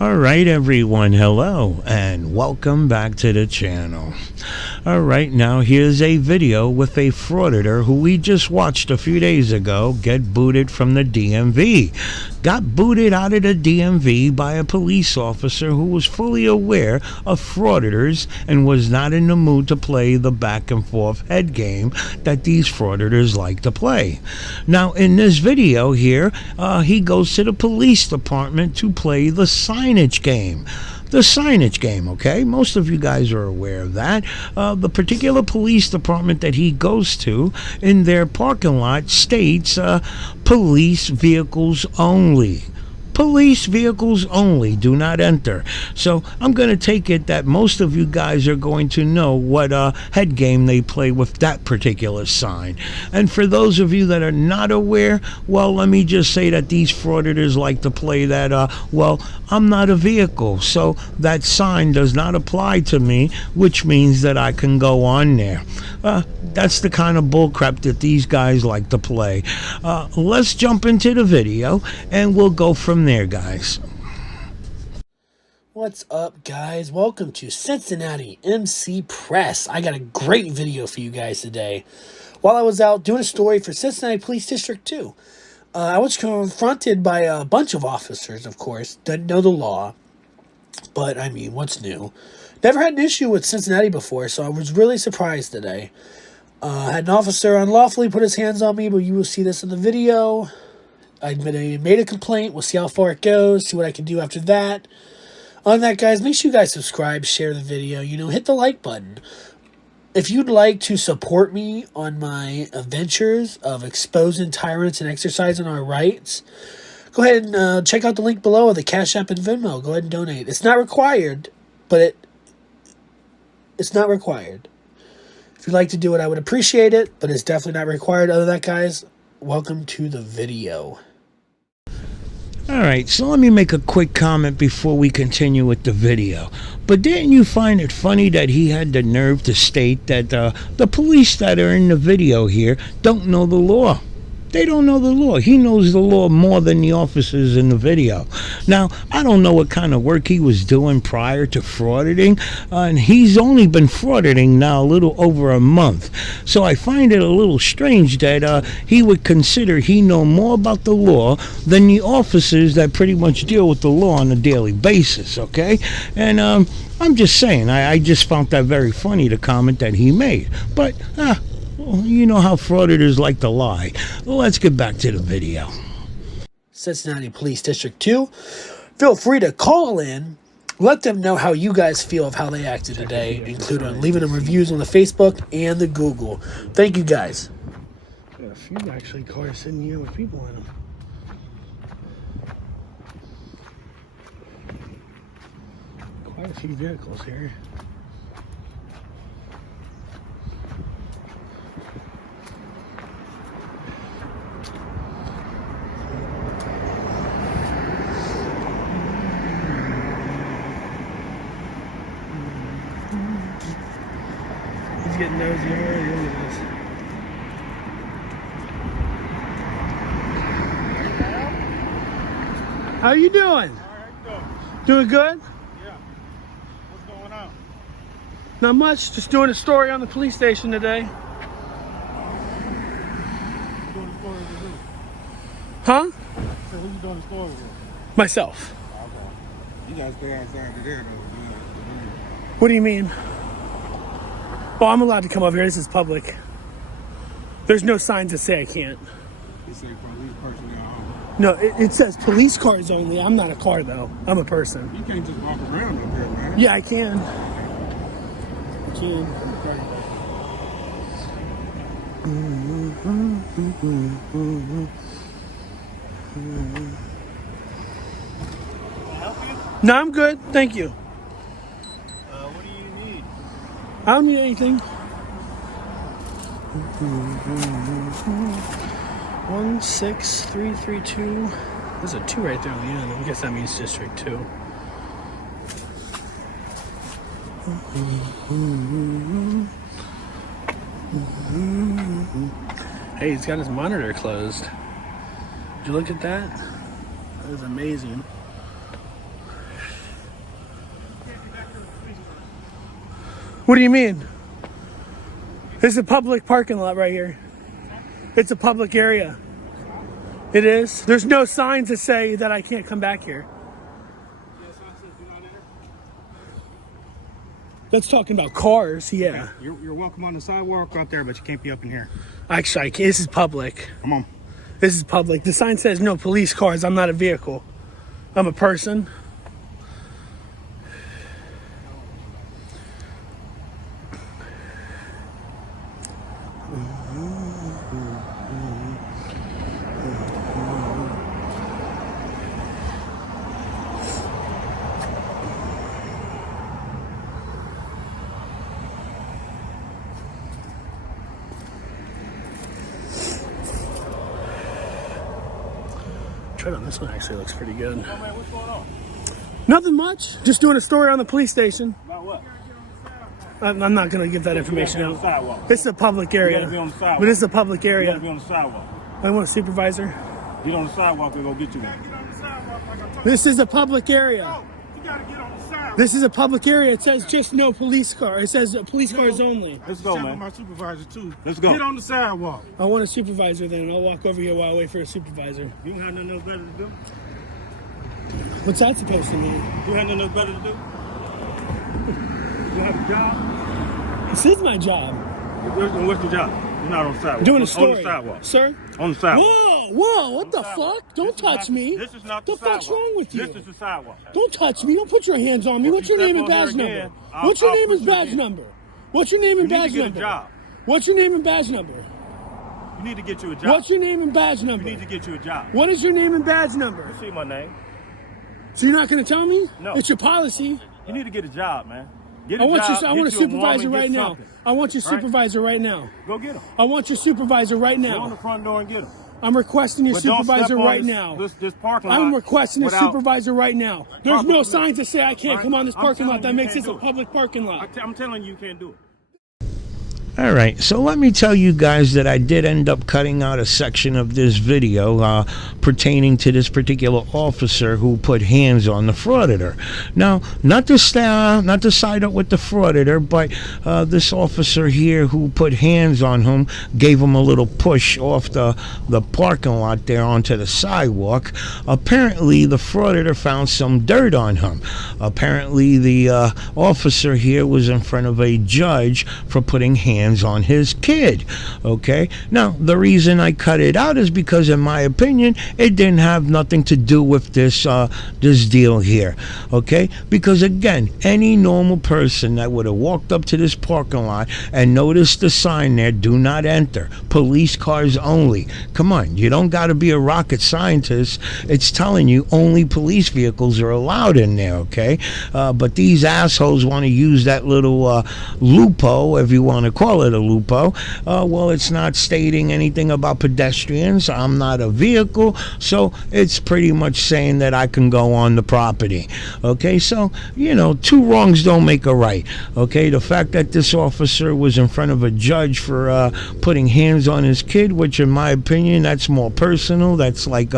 Alright everyone, hello and welcome back to the channel. Alright, now here's a video with a frauditor who we just watched a few days ago get booted from the DMV. Got booted out of the DMV by a police officer who was fully aware of frauditors and was not in the mood to play the back and forth head game that these frauditors like to play. Now in this video here, he goes to the police department to play the signage game. The signage game, okay? Most of you guys are aware of that. The particular police department that he goes to in their parking lot states police vehicles only. Police vehicles only, do not enter. So I'm going to take it that most of you guys are going to know what head game they play with that particular sign. And for those of you that are not aware, well, let me just say that these frauditors like to play that, well, I'm not a vehicle, so that sign does not apply to me, which means that I can go on there. That's the kind of bullcrap that these guys like to play. Let's jump into the video and we'll go from there, guys. What's up, guys? Welcome to Cincinnati MC Press. I got a great video for you guys today. While I was out doing a story for Cincinnati Police District 2, I was confronted by a bunch of officers, of course, didn't know the law, but I mean, what's new? Never had an issue with Cincinnati before, so I was really surprised today. Had an officer unlawfully put his hands on me, but you will see this in the video. I made a complaint. We'll see how far it goes, see what I can do after that. On that, guys, make sure you guys subscribe, share the video, hit the like button. If you'd like to support me on my adventures of exposing tyrants and exercising our rights, go ahead and check out the link below of the Cash App and Venmo. Go ahead and donate. It's not required, but it's not required. If you'd like to do it, I would appreciate it, but it's definitely not required. Other than that, guys, welcome to the video. Alright, so let me make a quick comment before we continue with the video. But didn't you find it funny that he had the nerve to state that the police that are in the video here don't know the law? They don't know the law. He knows the law more than the officers in the video. Now, I don't know what kind of work he was doing prior to frauditing, and he's only been frauditing now a little over a month. So I find it a little strange that he would consider he know more about the law than the officers that pretty much deal with the law on a daily basis, okay? And I'm just saying, I just found that very funny, the comment that he made. But, you know how frauditors like to lie. Let's get back to the video. Cincinnati Police District 2. Feel free to call in. Let them know how you guys feel of how they acted today, including leaving them reviews on the Facebook and the Google. Thank you, guys. Got a few actually cars sitting here with people in them. Quite a few vehicles here. Getting nosy already. Look at this. How you doing? All right, doing good? Yeah. What's going on? Not much. Just doing a story on the police station today. You doing the story with who? Huh? So who you doing the story with? Myself. Okay. You gotta stay outside today though. What do you mean? Well, I'm allowed to come over here. This is public. There's no signs that say I can't. You say police personnel only. No, it says police cars only. I'm not a car, though. I'm a person. You can't just walk around up here, man. Yeah, I can. I can. Can I help you? No, I'm good. Thank you. What do you need? I don't need anything. 16332. There's a 2 right there on the end. I guess that means District 2. Hey, he's got his monitor closed. Did you look at that? That is amazing. What do you mean? This is a public parking lot right here. It's a public area. It is. There's no sign to say that I can't come back here. That's talking about cars, yeah. Okay. You're welcome on the sidewalk out there, but you can't be up in here. Actually, I can't. This is public. Come on. This is public. The sign says no police cars. I'm not a vehicle. I'm a person. Try on this one. Actually looks pretty good. Oh, man, what's going on? Nothing much. Just doing a story on the police station. About what? I'm not going to give that information on the out. sidewalk. This is a public area. You gotta be on the sidewalk. But this is a public You area. gotta be on the sidewalk. I want a supervisor. Get on the sidewalk, we're gonna get you one. This is a public area. You gotta get on the sidewalk. This is a public area. It says just no police car. It says police cars only. Let's go, man. My supervisor too. Let's go. Get on the sidewalk. I want a supervisor then. I'll walk over here while I wait for a supervisor. You don't have nothing else better to do? What's that supposed to mean? You have nothing else better to do? You have a job? This is my job. What's your job? You're not on the sidewalk. Doing a story. On the sidewalk. Sir? On the sidewalk. Whoa, what the fuck? Don't This is touch not- me. This is not What the the fuck's sidewalk. wrong with you? This is the sidewalk. Don't touch me. Don't put your hands on me. If What's you your name step and on there badge again, number? I'll- What's your I'll name and push you badge again. number? What's your name and You need badge to get a number? job. What's your name and badge number? You need to get you a job. What's your name and badge You number? need to get you a job. What is your name and badge number? You see my name? So you're not going to tell me? No. It's your policy. You need to get a job, man. Get a I want job, your, I get want a you woman, supervisor get right now. something. I want your All right? supervisor right now. Go get him. I want your supervisor right Go on the now. front door and get him. I'm requesting your But don't supervisor step on right this, now. This parking lot I'm requesting a without- supervisor right now. There's no signs that say I can't come on this I'm parking lot. telling That you makes can't this a do it. public parking lot. I'm telling you, you can't do it. All right, so let me tell you guys that I did end up cutting out a section of this video pertaining to this particular officer who put hands on the frauditor. Now, not to side up with the frauditor, but this officer here who put hands on him gave him a little push off the parking lot there onto the sidewalk. Apparently, the frauditor found some dirt on him. Apparently, the officer here was in front of a judge for putting hands on his kid. Okay, now the reason I cut it out is because in my opinion it didn't have nothing to do with this this deal here. Okay, because again, any normal person that would have walked up to this parking lot and noticed the sign there, do not enter, police cars only. Come on, you don't got to be a rocket scientist. It's telling you only police vehicles are allowed in there. Okay, but these assholes want to use that little loophole, if you want to call it a loophole. Well, it's not stating anything about pedestrians. I'm not a vehicle, so it's pretty much saying that I can go on the property. Okay, so you know, two wrongs don't make a right. Okay, the fact that this officer was in front of a judge for putting hands on his kid, which in my opinion that's more personal, that's like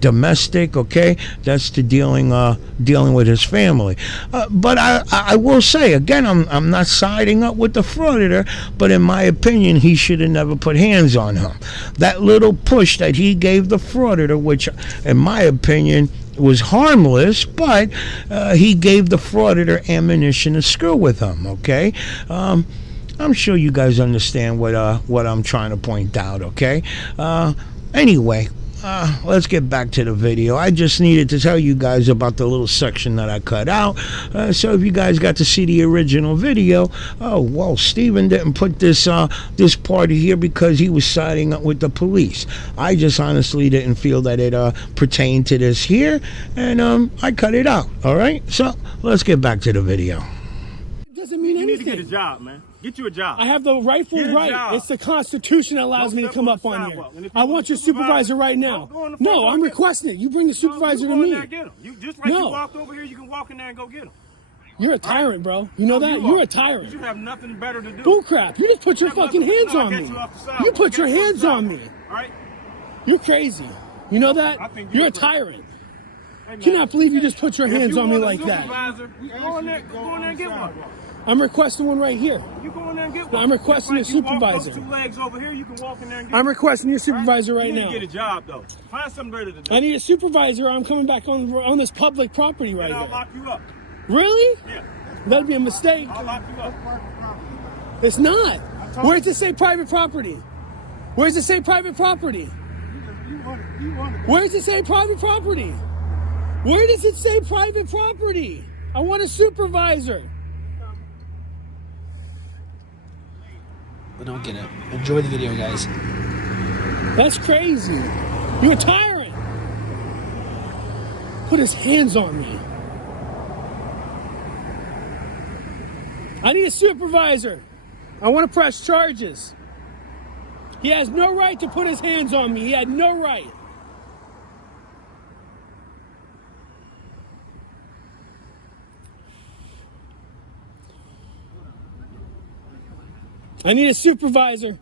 domestic. Okay, that's to dealing with his family. But I will say again, I'm not siding up with the frauditor, but in my opinion, he should have never put hands on him. That little push that he gave the frauditor, which in my opinion was harmless, but he gave the frauditor ammunition to screw with him. Okay, I'm sure you guys understand what I'm trying to point out. Okay, anyway. Let's get back to the video. I just needed to tell you guys about the little section that I cut out. So if you guys got to see the original video, oh, well, Steven didn't put this this part here because he was siding up with the police. I just honestly didn't feel that it pertained to this here, and I cut it out. All right, so let's get back to the video. It doesn't mean You need to anything. get a job, man. Get you a job. I have the rightful Get a right. job. It's the Constitution that allows me to step come on up the on sidewalk. And here. if you I want want a your supervisor right now. go in the front No, door I'm and get requesting it. You bring the supervisor you to go in me. there and get him. You just like No. you walked over here, you can walk in there and go get him. You're a tyrant, bro. You know that? You're a tyrant. You have nothing better to do. Bullcrap. You just put your You have fucking nothing- hands No, I on got me. you off the sidewalk. You put I your got you off hands the on me. sidewalk. All right? You're crazy. You know that? I think You're you're a crazy. tyrant. Hey, man, Cannot believe you just put your if hands you on me want a like that. supervisor, go in there and get one. I'm requesting one right here. You go in there and get No, one. I'm requesting Just a like you walk supervisor. those 2 legs over here, you can walk in there and get I'm one. requesting your supervisor right You need now. to get a job, though. Find something better to do. I need a supervisor. I'm coming back on this public property right And I'll here. lock you up. Really? Yeah, That'd be a mistake. I'll lock you up. It's not. Where does it say private property? Where does it say private property? Where does it say private property? Where does it say private property? I want a supervisor. I don't get it. Enjoy the video, guys. That's crazy. You're a tyrant. Put his hands on me. I need a supervisor. I want to press charges. He has no right to put his hands on me. He had no right. I need a supervisor.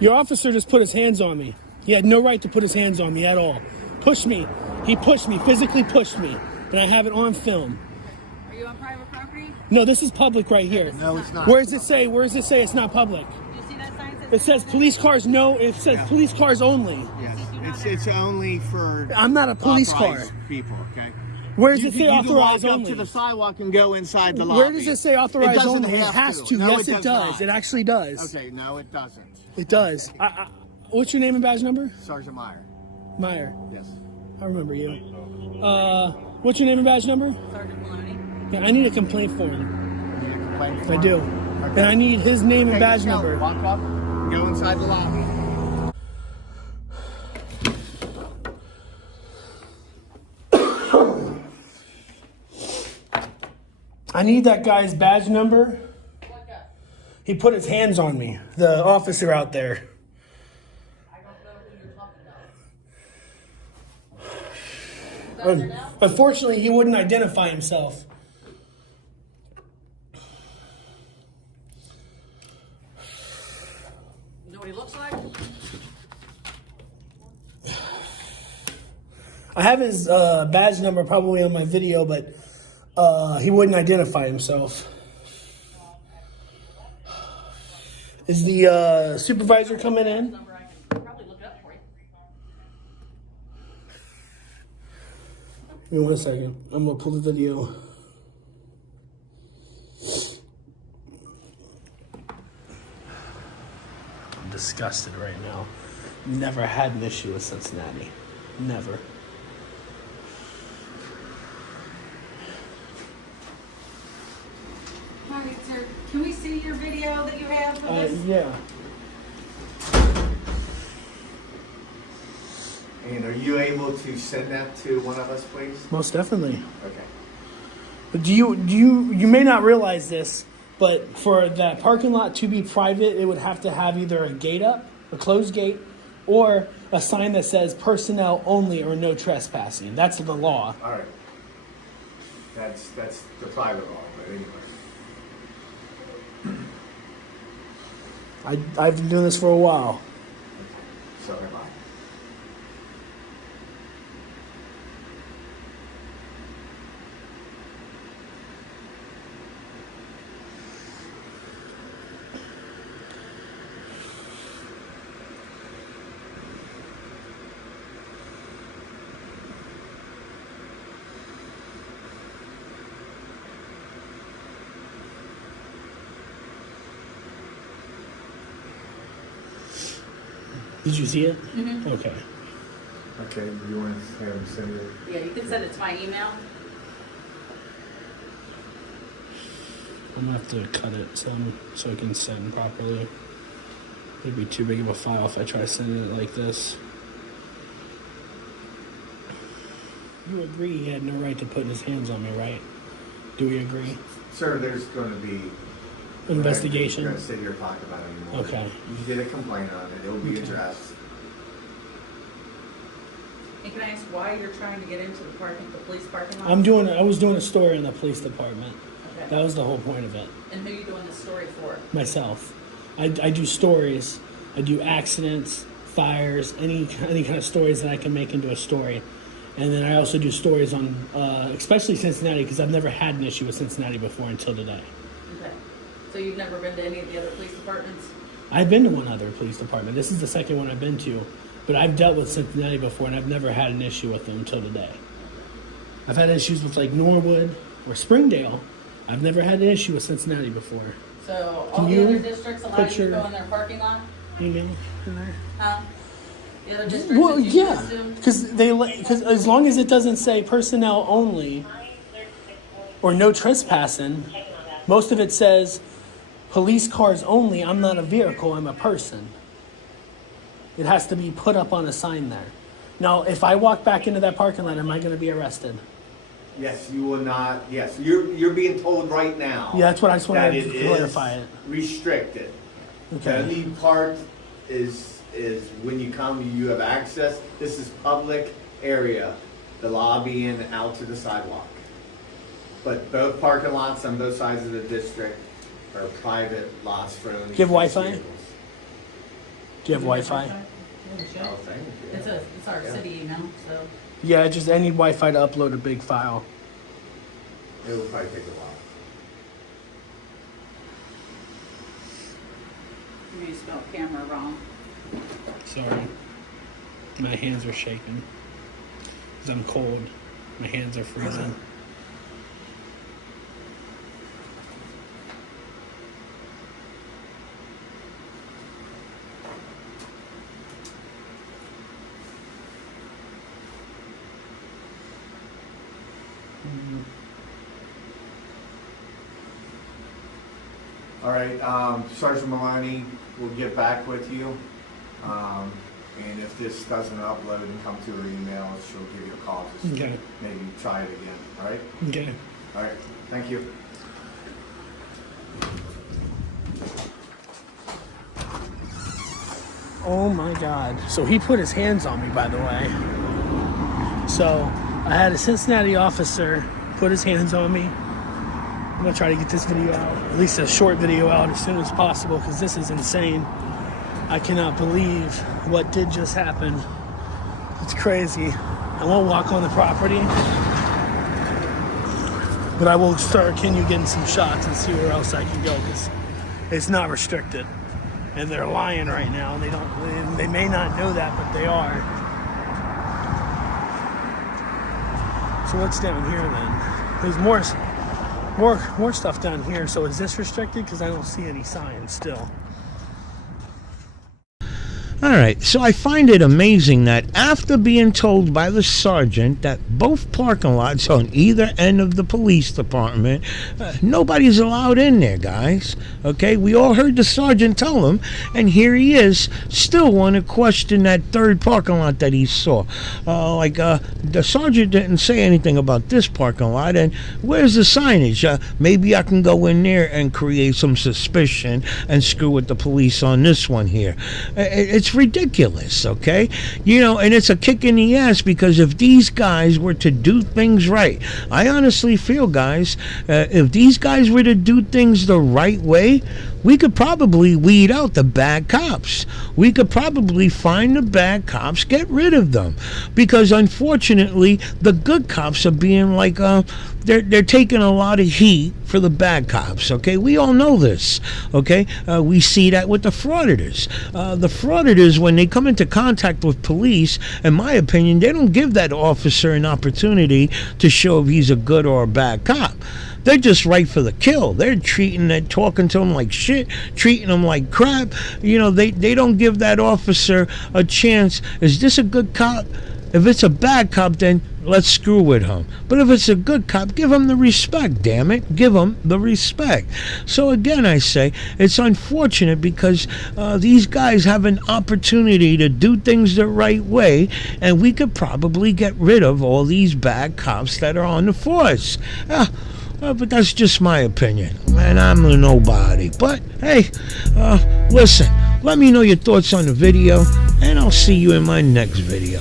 Your officer just put his hands on me. He had no right to put his hands on me at all. Pushed me. He pushed me, physically pushed me. And I have it on film. Are you on private property? No, this is public right here. No, it's not. Where does it say? Where does it say it's not public? Do you see that sign? It says police cars no. It says police cars only. Yes, it's only for. I'm not a police car. authorized people. Okay. Where does You it can- say you can authorized walk only? up to the sidewalk and go inside the lobby. Where does it say authorized doesn't only? It have has to. to. No, Yes, it it does does. not. It actually does. Okay, no, it doesn't. It does. What's your name and badge number? Sergeant Meyer. Meyer. Yes. I remember you. What's your name and badge number? Sergeant Maloney. Yeah, I need a complaint form. You need a complaint I form? do. Okay. And I need his name and Okay, badge go. number. Walk up. Go inside the lobby. I need that guy's badge number. He put his hands on me. The officer out there. Unfortunately, he wouldn't identify himself. You know what he looks like? I have his badge number probably on my video, but he wouldn't identify himself. Is the supervisor coming in? Number I can probably look it up for you. Give me 1 second. I'm gonna pull the video. I'm disgusted right now. Never had an issue with Cincinnati. Never. All right, sir. Can we see your video that you have for this? Yeah. And are you able to send that to one of us, please? Most definitely. Okay. But you may not realize this, but for that parking lot to be private, it would have to have either a gate up, a closed gate, or a sign that says personnel only or no trespassing. That's the law. All right. That's the private law, but anyway. I've been doing this for a while. So am I. Did you see it? Mm-hmm. Okay. Okay, you want to send it? Yeah, you can send it to my email. I'm gonna have to cut it so I can send properly. It'd be too big of a file if I try sending it like this. You agree he had no right to put his hands on me, right? Do we agree? Sir, there's going to be Investigation? We're going to sit here and talk about it anymore. Okay. You get a complaint on it. It will be addressed. And can I ask why you're trying to get into the police parking lot? I was doing a story in the police department. Okay. That was the whole point of it. And who are you doing this story for? Myself. I do stories. I do accidents, fires, any kind of stories that I can make into a story. And then I also do stories on, especially Cincinnati, because I've never had an issue with Cincinnati before until today. Okay. So you've never been to any of the other police departments? I've been to one other police department. This is the second one I've been to. But I've dealt with Cincinnati before, and I've never had an issue with them until today. I've had issues with like Norwood or Springdale. I've never had an issue with Cincinnati before. So all Can the you other districts allow you put to your go in their parking lot? email in there? Huh? The other districts Well, that you yeah, assume? because as long as it doesn't say personnel only or no trespassing, most of it says police cars only. I'm not a vehicle, I'm a person. It has to be put up on a sign there. Now, if I walk back into that parking lot, am I going to be arrested? Yes, you will not. Yes, you're being told right now. Yeah, that's what I just wanted that to it clarify is it. restricted. Okay. The only part is when you come, you have access. This is public area, the lobby and out to the sidewalk. But both parking lots on both sides of the district are private lots for only. Do you have Wi-Fi? vehicles. Do you have Wi-Fi? Yeah, we should. Oh, thank you. It's our city email, so. Yeah, I need Wi-Fi to upload a big file. It will probably take a while. You spelled camera wrong. Sorry. My hands are shaking. Because I'm cold. My hands are freezing. All right, Sergeant Maloney will get back with you. And if this doesn't upload and come to her email, she'll give you a call. Just Okay. maybe try it again, all right? Okay. All right, thank you. Oh my God. So he put his hands on me, by the way. So I had a Cincinnati officer put his hands on me. I'm gonna try to get this video out, at least a short video out as soon as possible, because this is insane. I cannot believe what did just happen. It's crazy. I won't walk on the property, but I will start getting some shots and see where else I can go, because it's not restricted. And they're lying right now. They may not know that, but they are. So what's down here then? There's more stuff down here. So is this restricted? Because I don't see any signs still. All right, so I find it amazing that after being told by the sergeant that both parking lots on either end of the police department, nobody's allowed in there, guys. Okay, we all heard the sergeant tell him, and here he is, still want to question that third parking lot that he saw. The sergeant didn't say anything about this parking lot, and where's the signage? Maybe I can go in there and create some suspicion and screw with the police on this one here. It's ridiculous, okay? And it's a kick in the ass, because if these guys were to do things right, I honestly feel, guys, if these guys were to do things the right way, we could probably weed out the bad cops. We could probably find the bad cops, get rid of them, because unfortunately the good cops are being like they're taking a lot of heat for the bad cops, okay? We all know this, okay? We see that with the frauditors. The frauditors, when they come into contact with police, in my opinion, they don't give that officer an opportunity to show if he's a good or a bad cop. They're just right for the kill. They're talking to him like shit, treating him like crap. They don't give that officer a chance. Is this a good cop? If it's a bad cop, then let's screw with him. But if it's a good cop, give him the respect, damn it. Give him the respect. So again, I say, it's unfortunate because these guys have an opportunity to do things the right way, and we could probably get rid of all these bad cops that are on the force. But that's just my opinion, and I'm a nobody. But hey, listen, let me know your thoughts on the video, and I'll see you in my next video.